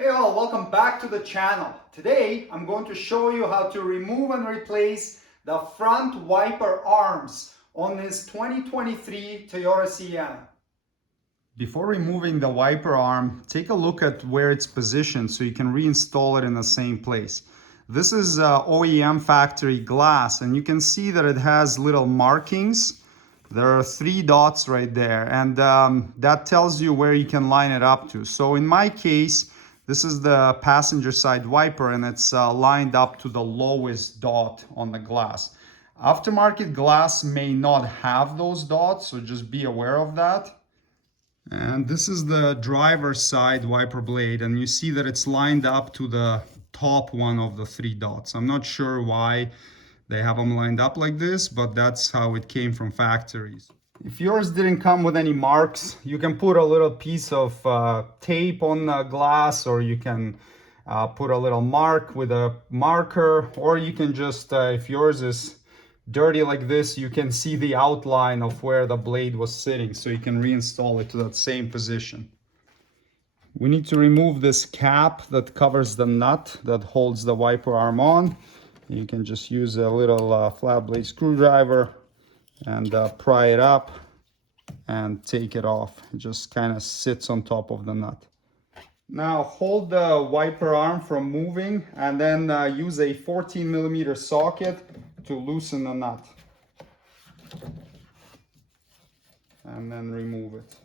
Hey all, welcome back to the channel. Today I'm going to show you how to remove and replace the front wiper arms on this 2023 Toyota Sienna. Before removing the wiper arm, take a look at where it's positioned so you can reinstall it in the same place. This is OEM factory glass, and you can see that it has little markings. There are 3 dots right there, and that tells you where you can line it up to. So in my case, this is the passenger side wiper, and it's lined up to the lowest dot on the glass. Aftermarket glass may not have those dots, so just be aware of that. And this is the driver's side wiper blade, and you see that it's lined up to the top one of the 3 dots. I'm not sure why they have them lined up like this, but that's how it came from factories. If yours didn't come with any marks, you can put a little piece of tape on the glass, or you can put a little mark with a marker, or you can just, if yours is dirty like this, you can see the outline of where the blade was sitting, so you can reinstall it to that same position. We need to remove this cap that covers the nut that holds the wiper arm on. You can just use a little flat blade screwdriver and pry it up and take it off. It just kind of sits on top of the nut. Now hold the wiper arm from moving, and then use a 14mm socket to loosen the nut. And then remove it.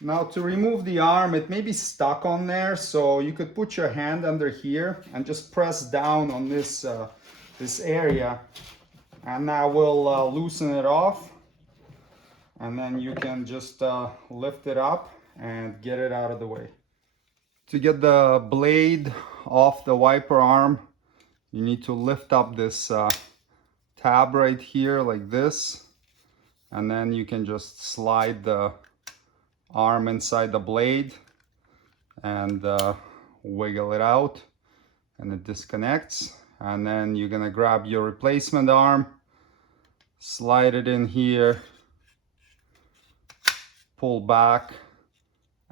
Now to remove the arm, it may be stuck on there, so you could put your hand under here and just press down on this area, and that will loosen it off, and then you can just lift it up and get it out of the way. To get the blade off the wiper arm, you need to lift up this tab right here like this, and then you can just slide the arm inside the blade and wiggle it out, and it disconnects. And then you're gonna grab your replacement arm, slide it in here, pull back,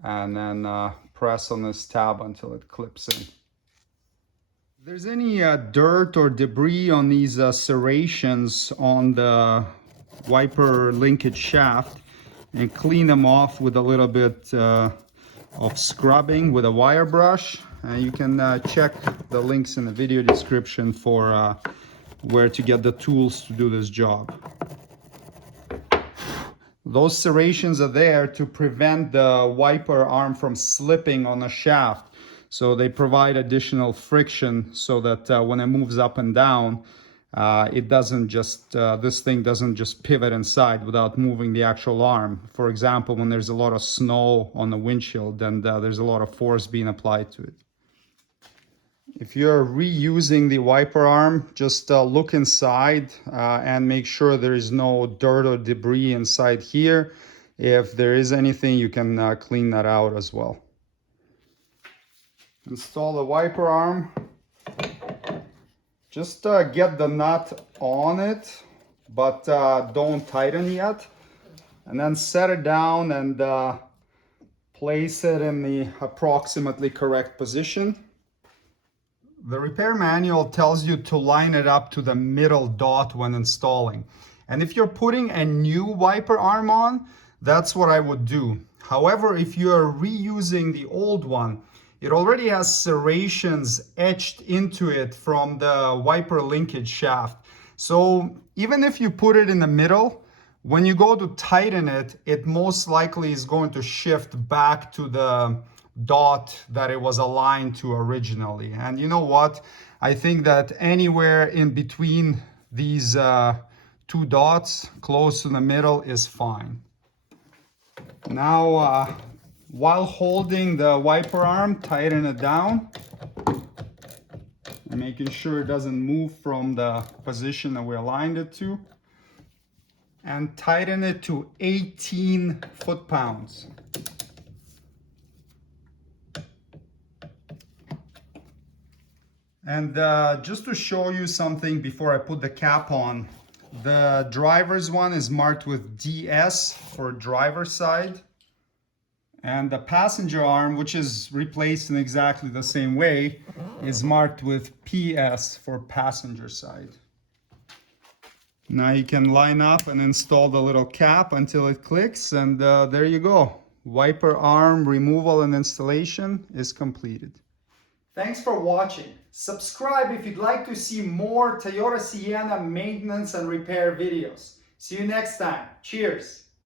and then press on this tab until it clips in. If there's any dirt or debris on these serrations on the wiper linkage shaft, and clean them off with a little bit of scrubbing with a wire brush. You can check the links in the video description for where to get the tools to do this job. Those serrations are there to prevent the wiper arm from slipping on the shaft. So they provide additional friction so that when it moves up and down, it doesn't just, this thing doesn't just pivot inside without moving the actual arm. For example, when there's a lot of snow on the windshield, then there's a lot of force being applied to it. If you're reusing the wiper arm, just look inside and make sure there is no dirt or debris inside here. If there is anything, you can clean that out as well. Install the wiper arm. Just get the nut on it, but don't tighten yet. And then set it down and place it in the approximately correct position. The repair manual tells you to line it up to the middle dot when installing. And if you're putting a new wiper arm on, that's what I would do. However, if you're reusing the old one, it already has serrations etched into it from the wiper linkage shaft. So even if you put it in the middle, when you go to tighten it, it most likely is going to shift back to the dot that it was aligned to originally. And you know what? I think that anywhere in between these 2 dots, close to the middle, is fine. Now, while holding the wiper arm, tighten it down and making sure it doesn't move from the position that we aligned it to, and tighten it to 18 foot-pounds. And just to show you something before I put the cap on, the driver's one is marked with DS for driver side. And the passenger arm, which is replaced in exactly the same way, is marked with PS for passenger side. Now you can line up and install the little cap until it clicks, and there you go. Wiper arm removal and installation is completed. Thanks for watching. Subscribe if you'd like to see more Toyota Sienna maintenance and repair videos. See you next time. Cheers.